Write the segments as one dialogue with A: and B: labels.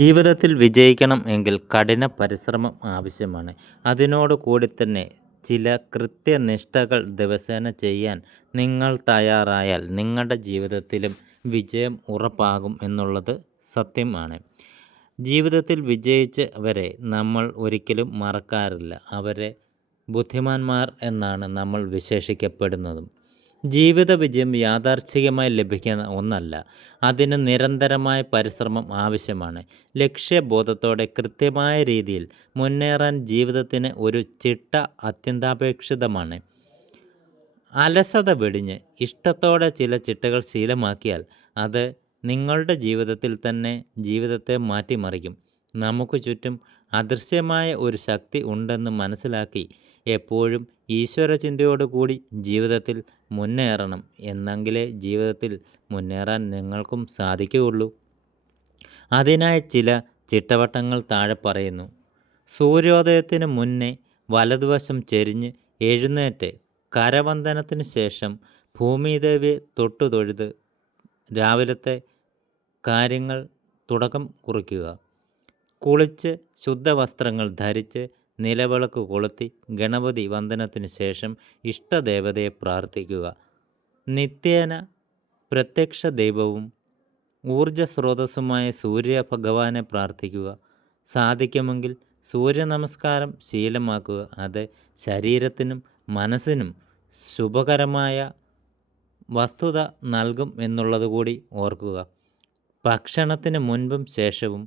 A: ജീവിതത്തിൽ വിജയിക്കണം എങ്കിൽ കഠിന പരിശ്രമം ആവശ്യമാണ്. അതിനോട് കൂടി തന്നെ ചില കൃത്യനിഷ്ഠകൾ ദിവസേന ചെയ്യാൻ നിങ്ങൾ തയ്യാറായാൽ നിങ്ങളുടെ ജീവിതത്തിലും വിജയം ഉറപ്പാകും എന്നുള്ളത് സത്യമാണ്. ജീവിതത്തിൽ വിജയിച്ചവരെ നമ്മൾ ഒരിക്കലും മറക്കാറില്ല. അവരെ ബുദ്ധിമാന്മാർ എന്നാണ് നമ്മൾ വിശേഷിപ്പിക്കപ്പെടുന്നതും. ജീവിത വിജയം യാഥാർത്ഥികമായി ലഭിക്കുന്ന ഒന്നല്ല. അതിന് നിരന്തരമായ പരിശ്രമം ആവശ്യമാണ്. ലക്ഷ്യബോധത്തോടെ കൃത്യമായ രീതിയിൽ മുന്നേറാൻ ജീവിതത്തിന് ഒരു ചിട്ട അത്യന്താപേക്ഷിതമാണ്. അലസത വെടിഞ്ഞ് ഇഷ്ടത്തോടെ ചില ചിട്ടകൾ ശീലമാക്കിയാൽ അത് നിങ്ങളുടെ ജീവിതത്തിൽ തന്നെ ജീവിതത്തെ മാറ്റിമറിക്കും. നമുക്ക് ചുറ്റും അദൃശ്യമായ ഒരു ശക്തി ഉണ്ടെന്ന് മനസ്സിലാക്കി എപ്പോഴും ഈശ്വരചിന്തയോടുകൂടി ജീവിതത്തിൽ മുന്നേറണം. എന്നെങ്കിലേ ജീവിതത്തിൽ മുന്നേറാൻ നിങ്ങൾക്കും സാധിക്കുകയുള്ളൂ. അതിനായി ചില ചിട്ടവട്ടങ്ങൾ താഴെ പറയുന്നു. സൂര്യോദയത്തിന് മുന്നേ വലതുവശം ചെരിഞ്ഞ് എഴുന്നേറ്റ് കരവന്ദനത്തിന് ശേഷം ഭൂമിദേവിയെ തൊട്ടുതൊഴുത് രാവിലത്തെ കാര്യങ്ങൾ തുടക്കം കുറിക്കുക. കുളിച്ച് ശുദ്ധവസ്ത്രങ്ങൾ ധരിച്ച് നിലവിളക്ക് കൊളുത്തി ഗണപതി വന്ദനത്തിനു ശേഷം ഇഷ്ടദേവതയെ പ്രാർത്ഥിക്കുക. നിത്യേന പ്രത്യക്ഷ ദൈവവും ഊർജസ്രോതസ്സുമായ സൂര്യഭഗവാനെ പ്രാർത്ഥിക്കുക. സാധിക്കുമെങ്കിൽ സൂര്യനമസ്കാരം ശീലമാക്കുക. അത് ശരീരത്തിനും മനസ്സിനും ശുഭകരമായ വസ്തുത നൽകും എന്നുള്ളത് കൂടി ഓർക്കുക. ഭക്ഷണത്തിന് മുൻപും ശേഷവും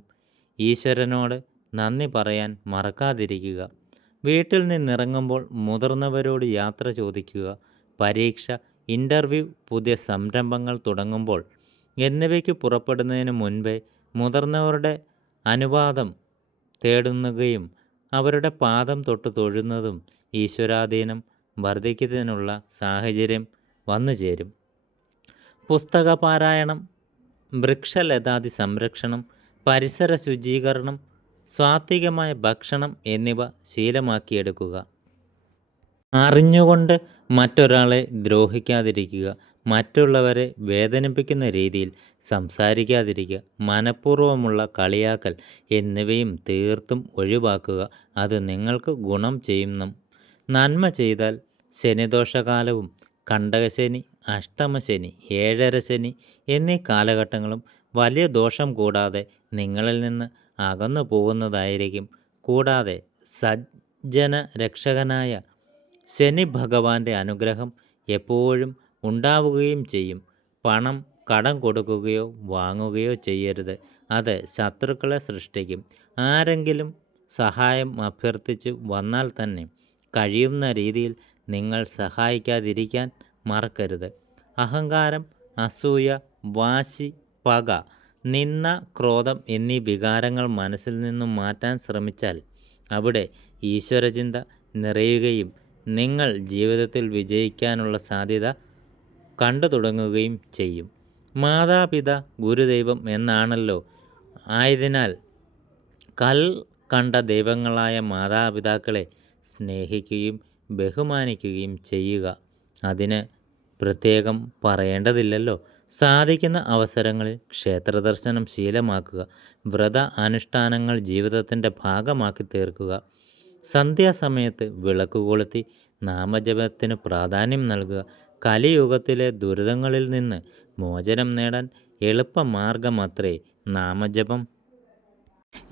A: ഈശ്വരനോട് നന്ദി പറയാൻ മറക്കാതിരിക്കുക. വീട്ടിൽ നിന്നിറങ്ങുമ്പോൾ മുതിർന്നവരോട് യാത്ര ചോദിക്കുക. പരീക്ഷ, ഇന്റർവ്യൂ പുതിയ സംരംഭങ്ങൾ തുടങ്ങുമ്പോൾ എന്നിവയ്ക്ക് പുറപ്പെടുന്നതിന് മുൻപേ മുതിർന്നവരുടെ അനുവാദം തേടുന്നതും അവരുടെ പാദം തൊട്ട് തൊഴുന്നതും ഈശ്വരാധീനം വർദ്ധിക്കുന്നതിനുള്ള സാഹചര്യം വന്നു ചേരും പുസ്തക പുസ്തകപാരായണം, വൃക്ഷലതാദി സംരക്ഷണം, പരിസര ശുചീകരണം, സാത്വികമായ ഭക്ഷണം എന്നിവ ശീലമാക്കിയെടുക്കുക. അറിഞ്ഞുകൊണ്ട് മറ്റൊരാളെ ദ്രോഹിക്കാതിരിക്കുക. മറ്റുള്ളവരെ വേദനിപ്പിക്കുന്ന രീതിയിൽ സംസാരിക്കാതിരിക്കുക. മനഃപൂർവമുള്ള കളിയാക്കൽ എന്നിവയും തീർത്തും ഒഴിവാക്കുക. അത് നിങ്ങൾക്ക് ഗുണം ചെയ്യുന്നു നന്മ ചെയ്താൽ ശനിദോഷകാലവും കണ്ടകശനി, അഷ്ടമശനി, ഏഴരശനി എന്നീ കാലഘട്ടങ്ങളും വലിയ ദോഷം കൂടാതെ നിങ്ങളിൽ നിന്ന് അകന്നുപോകുന്നതായിരിക്കും. കൂടാതെ സജ്ജന രക്ഷകനായ ശനി ഭഗവാന്റെ അനുഗ്രഹം എപ്പോഴും ഉണ്ടാവുകയും ചെയ്യും. പണം കടം കൊടുക്കുകയോ വാങ്ങുകയോ ചെയ്യരുത്. അത് ശത്രുക്കളെ സൃഷ്ടിക്കും. ആരെങ്കിലും സഹായം അഭ്യർത്ഥിച്ച് വന്നാൽ തന്നെ കഴിയുന്ന രീതിയിൽ നിങ്ങൾ സഹായിക്കാതിരിക്കാൻ മറക്കരുത്. അഹങ്കാരം, അസൂയ, വാശി, പക, നിന്ദ, ക്രോധം എന്നീ വികാരങ്ങൾ മനസ്സിൽ നിന്നും മാറ്റാൻ ശ്രമിച്ചാൽ അവിടെ ഈശ്വരചിന്ത നിറയുകയും നിങ്ങൾ ജീവിതത്തിൽ വിജയിക്കാനുള്ള സാധ്യത കണ്ടു തുടങ്ങുകയും ചെയ്യും. മാതാപിതാ ഗുരുദൈവം എന്നാണല്ലോ. ആയതിനാൽ കൽ കണ്ട ദൈവങ്ങളായ മാതാപിതാക്കളെ സ്നേഹിക്കുകയും ബഹുമാനിക്കുകയും ചെയ്യുക. അതിന് പ്രത്യേകം പറയേണ്ടതില്ലല്ലോ. സാധിക്കുന്ന അവസരങ്ങളിൽ ക്ഷേത്രദർശനം ശീലമാക്കുക. വ്രത അനുഷ്ഠാനങ്ങൾ ജീവിതത്തിന്റെ ഭാഗമാക്കി തീർക്കുക സന്ധ്യാസമയത്ത് വിളക്ക് കൊളുത്തി നാമജപത്തിന് പ്രാധാന്യം നൽകുക. കലിയുഗത്തിലെ ദുരിതങ്ങളിൽ നിന്ന് മോചനം നേടാൻ എളുപ്പമാർഗമത്രേ നാമജപം.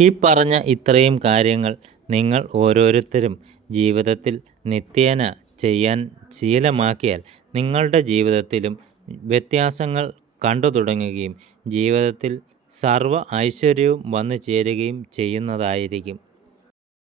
A: ഈ പറഞ്ഞ ഇത്രയും കാര്യങ്ങൾ നിങ്ങൾ ഓരോരുത്തരും ജീവിതത്തിൽ നിത്യേന ചെയ്യാൻ ശീലമാക്കിയാൽ നിങ്ങളുടെ ജീവിതത്തിലും വ്യത്യാസങ്ങൾ കണ്ടു തുടങ്ങുകയും ജീവിതത്തിൽ സർവ ഐശ്വര്യവും വന്നു ചേരുകയും ചെയ്യുന്നതായിരിക്കും.